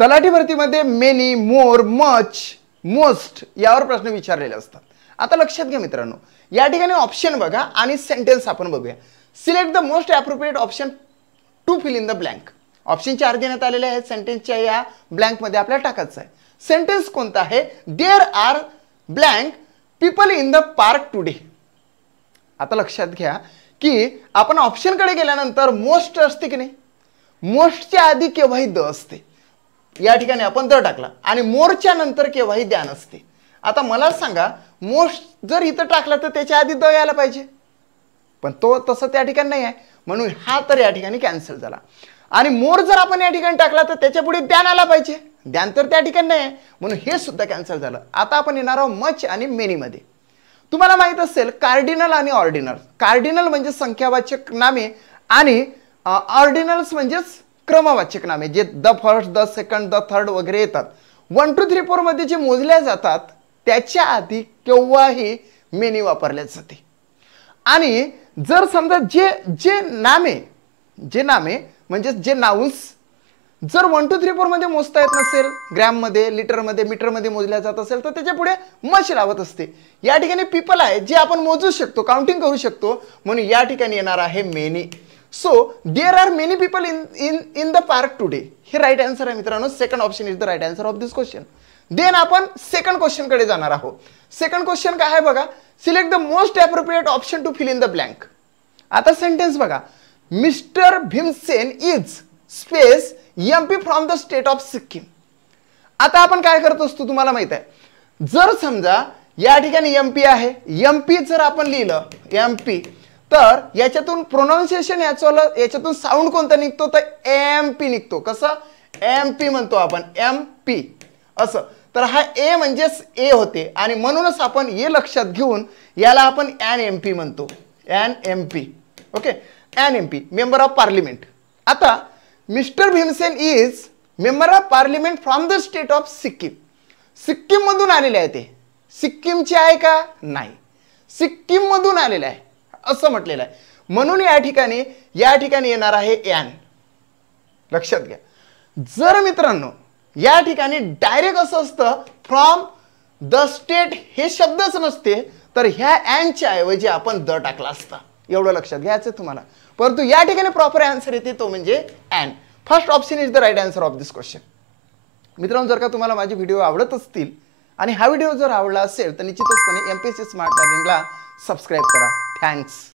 तलाठी भरतीमध्ये मेनी, मोर, much, most यावर प्रश्न विचारलेले असतात. आता लक्षात घ्या मित्रांनो, या ठिकाणी ऑप्शन बघा आणि सेंटेन्स आपण बघूया. Select the most appropriate option to fill in the blank. Option 4 देण्यात आलेले आहेत. सेंटेन्सच्या या ब्लँक मध्ये आपल्याला टाकायचं आहे. सेंटेन्स कोणता आहे? There are blank people in the park today. आता लक्षात घ्या की आपण ऑप्शन कडे गेल्यानंतर मोस्ट असते की नाही, मोस्टच्या आधी केव्हाही द असते. या ठिकाणी आपण द टाकला आणि मोरच्या नंतर केव्हाही द्यान असते. आता मला सांगा, मोस्ट जर इथं टाकला तर त्याच्या आधी द यायला पाहिजे, पण तो तसं त्या ठिकाणी नाही आहे, म्हणून हा तर या ठिकाणी कॅन्सल झाला. आणि मोर जर आपण या ठिकाणी टाकला तर त्याच्या पुढे द्यान आला पाहिजे, द्यान तर त्या ठिकाणी नाही आहे, म्हणून हे सुद्धा कॅन्सल झालं. आता आपण येणार आहोत मच आणि मेनी मध्ये. तुम्हाला माहित असेल कार्डिनल आणि ऑर्डिनल. कार्डिनल म्हणजे संख्यावाचक नामे आणि ऑर्डिनल्स म्हणजेच क्रमवाचक नामे, जे the first, the second, the third वगैरे येतात. 1 2 3 4 मध्ये जे मोजल्या जातात त्याच्या आधी केव्हाही मेनी वापरल्या जाते. आणि जर समजा जे नामे म्हणजे जे नाउन्स जर 1 2 3 4 मध्ये मोजता येत नसेल, ग्रॅम मध्ये, लिटर मध्ये, मीटर मध्ये मोजल्या जात असेल तर त्याच्या पुढे मच लावत असते. या ठिकाणी पीपल आहे जे आपण मोजू शकतो, काउंटिंग करू शकतो, म्हणून या ठिकाणी येणार आहे many. So there are many people in the park today. हे राईट आन्सर आहे मित्रांनो. Second option is the right answer of this question. Then आपण सेकंड क्वेश्चन कडे जाणार आहोत. सेकंड क्वेश्चन काय आहे बघा. Select the most appropriate option to fill in the blank. आता सेंटेन्स बघा. Mister Bhimsen is space MP from the state of Sikkim. आता आपण काय करत असतो तुम्हाला माहित आहे. जर समजा या ठिकाणी MP आहे, MP जर आपण लिहिलं MP, तर याच्यातून प्रोनाउन्सिएशन याच्यातून साऊंड कोणता निघतो तर MP निघतो. कसं? MP म्हणतो आपण, MP असं. तर हा ए म्हणजेच ए होते आणि म्हणूनच आपण हे लक्षात घेऊन याला आपण MP म्हणतो. MP. Okay, MP member of parliament. आता mister Bhimsen is member of parliament from the state of Sikkim. Sikkim मधून आलेले आहे ते. सिक्कीमचे आहे का? नाही, सिक्कीम मधून आलेले आहे असं म्हटलेलं आहे. म्हणून या ठिकाणी येणार आहे एन. लक्षात घ्या. जर मित्रांनो या ठिकाणी डायरेक्ट असं असतं फ्रॉम द स्टेट हे शब्दच नसते, तर ह्या एनच्या ऐवजी आपण द टाकला असता. एवढं लक्षात घ्यायचं तुम्हाला. परंतु या ठिकाणी प्रॉपर आन्सर येते तो म्हणजे an. First option is the right answer of this question. मित्रांनो, जर का तुम्हाला माझे व्हिडिओ आवडत असतील आणि हा व्हिडिओ जर आवडला असेल तर निश्चितचपणे MPSC स्मार्ट लर्निंगला सबस्क्राईब करा. थँक्स.